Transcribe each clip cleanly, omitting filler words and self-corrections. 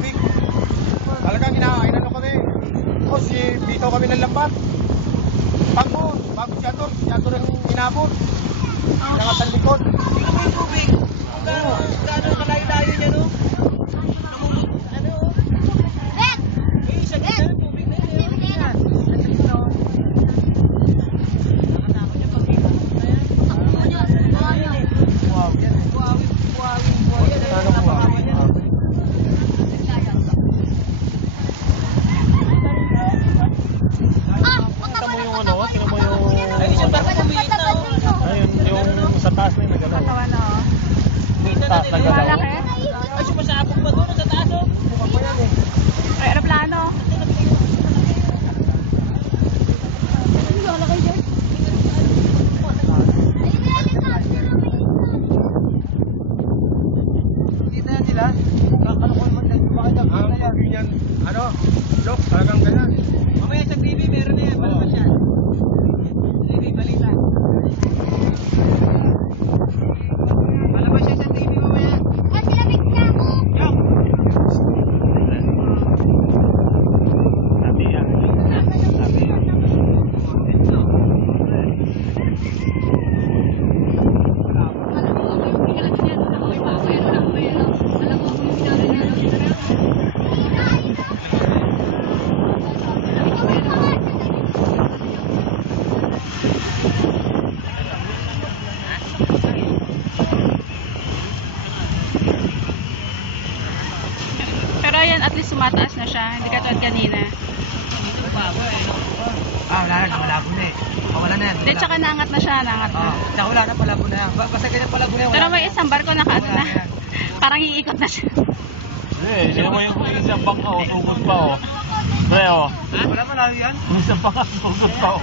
tubig. Talagang inano kami. Tapos bitaw kami ng lambat. Bago si Ator ang inabot. Nakatan likod. Tingnan mo yung tubig. Gaano kalayo-layo niya, no? Ano, oh? Eh, isa ganda ng tubig na yun, eh. Nakatakot niya pag kita. Ayan. Wow. Buwawin. Ano napakaman niya, no? Kita mo yung ano, tingnan mo yung... Ay, isa ba sa kumiit na, oh? Ayun, yung sa taas na yung nagalaw. Kita na nila. Ay, sumasabog pa doon sa taas, oh. Mukhang pa yan eh. Ay, aeroplano. Kita na nila. Kakalukuhan mo tayo. Bakit ang kita yan? Ganyan, ano, look, talagang ganyan. Mamaya sa TV, meron na yan. Palabas yan. TV, balita. Palabas yan sa TV mamaya. Yok! Sabi yan. Sabi yan. Pero ayan, at least sumataas na siya. Hindi katulad kanina. Wala na. Malabo na eh. Wala na yan. Hindi, tsaka naangat na siya. Naangat na. Tsaka wala na, palabo na yan. Basta ganyan palabo na yan. Pero may isang barko na kaano na. Parang iikot na siya. Eh, sino mo yung isang bangka o, tugod pa o. Pre o. Wala malayo yan. Isang bangka, tugod pa o.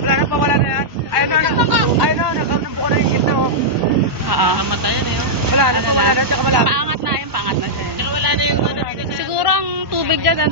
Wala na pa, wala na yan. Ayun na, nakamnan po ko na yung gitna oh. Oo. Kamatayan eh oh. Wala na, tsaka malabo. Paangat na yun, paangat na siya. Tsaka wala na yung ano. Siguro ang tubig dyan,